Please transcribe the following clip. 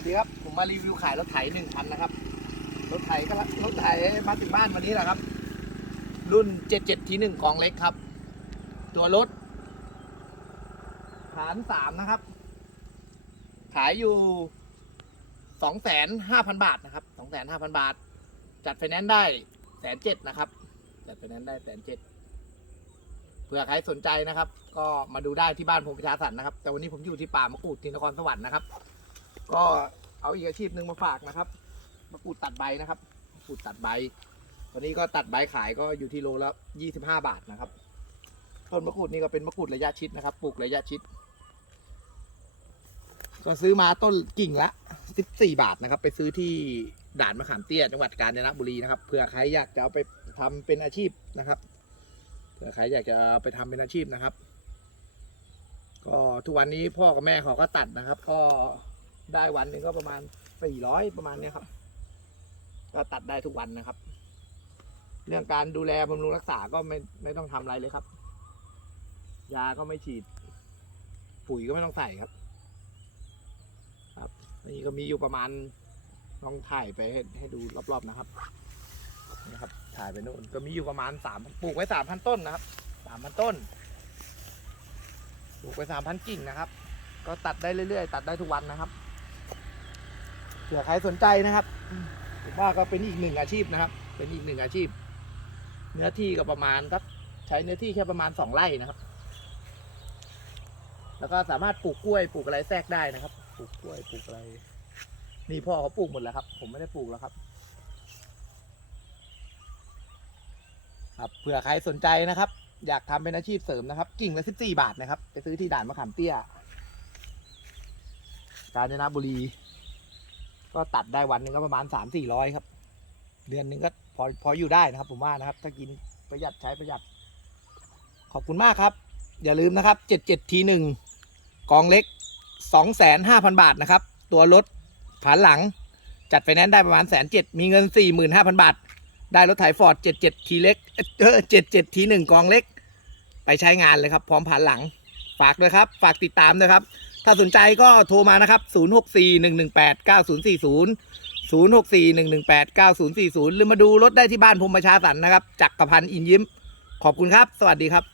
วัสดีครับ ผมมารีวิวขายรถไถหนึ่งคันนะครับ รถไถก็รถไถมาถึงบ้านวันนี้แหละครับ รุ่น77ทีหนึ่งกองเล็กครับ ตัวรถฐานสามนะครับ ขายอยู่สองแสนห้าพันบาทนะครับสองแสนห้าพันบาท จัดไฟแนนซ์ได้แสนเจ็ดนะครับ จัดไฟแนนซ์ได้แสนเจ็ดเผื่อใครสนใจนะครับ ก็มาดูได้ที่บ้านผมประชาสันนะครับ แต่วันนี้ผมอยู่ที่ป่ามะกรูดที่นครสวรรค์นะครับ ก็เอาอีกอาชีพหนึ่งมาฝากนะครับมะกรูดตัดใบนะครับมะกรูดตัดใบวันนี้ก็ตัดใบขายก็อยู่ที่โลละยี่สิบห้าบาทนะครับ ต้นมะกรูดนี่ก็เป็นมะกรูดระยะชิดนะครับ ปลูกระยะชิด ก็ซื้อมาต้นกิ่งละสิบสี่บาทนะครับ ไปซื้อที่ด่านมะขามเตี้ยจังหวัดกาญจนบุรีนะครับ เผื่อใครอยากจะเอาไปทำเป็นอาชีพนะครับ เผื่อใครอยากจะเอาไปทำเป็นอาชีพนะครับ ก็ทุกวันนี้พ่อกับแม่เขาก็ตัดนะครับ ก็ ได้วันหนึ่งก็ประมาณสี่ร้อยประมาณเนี้ยครับ ก็ตัดได้ทุกวันนะครับ เรื่องการดูแลบำรุงรักษาก็ไม่ไม่ต้องทำอะไรเลยครับ ยาก็ไม่ฉีด ปุ๋ยก็ไม่ต้องใส่ครับ ครับนี่ก็มีอยู่ประมาณลองถ่ายไปให้ให้ดูรอบๆนะครับนะครับ ถ่ายไปโน่นก็มีอยู่ประมาณสามปลูกไว้สามพันต้นนะครับสามพันต้นปลูกไปสามพันกิ่งนะครับ ก็ตัดได้เรื่อยๆ ตัดได้ทุกวันนะครับ ผื่อใครสนใจนะครับผมว่าก็เป็นอีกหนึ่งอาชีพนะครับ เป็นอีกหนึ่งอาชีพ เนื้อที่ก็ประมาณครับ ใช้เนื้อที่แค่ประมาณสองไร่นะครับ แล้วก็สามารถปลูกกล้วยปลูกอะไรแทรกได้นะครับ ปลูกกล้วยปลูกอะไร นี่พ่อเขาปลูกหมดแล้วครับ ผมไม่ได้ปลูกแล้วครับ ครับเผื่อใครสนใจนะครับ อยากทำเป็นอาชีพเสริมนะครับ กิ่งละสิบสี่บาทนะครับ ไปซื้อที่ด่านมะขามเตี้ย กาญจนบุรี ก็ตัดได้วันหนึ่งก็ประมาณสามสี่ร้อยครับ เดือนหนึ่งก็พอพออยู่ได้นะครับ ผมว่านะครับ ถ้ากินประหยัดใช้ประหยัด ขอบคุณมากครับ อย่าลืมนะครับเจ็ดเจ็ดทีหนึ่งกองเล็กสองแสนห้าพันบาทนะครับ ตัวรถผ่านหลัง จัดไฟแนนซ์ได้ประมาณแสนเจ็ดมีเงินสี่หมื่นห้าพันบาท ได้รถไถฟอร์ด77ทีเล็กเออ77ทีหนึ่งกองเล็ก ไปใช้งานเลยครับ พร้อมผ่านหลัง ฝากด้วยครับ ฝากติดตามด้วยครับ ถ้าสนใจก็โทรมานะครับ 0641189040 0641189040 หรือมาดูรถได้ที่บ้านพรมประชาสันนะครับจักรพันธ์อินยิ้ม ขอบคุณครับ สวัสดีครับ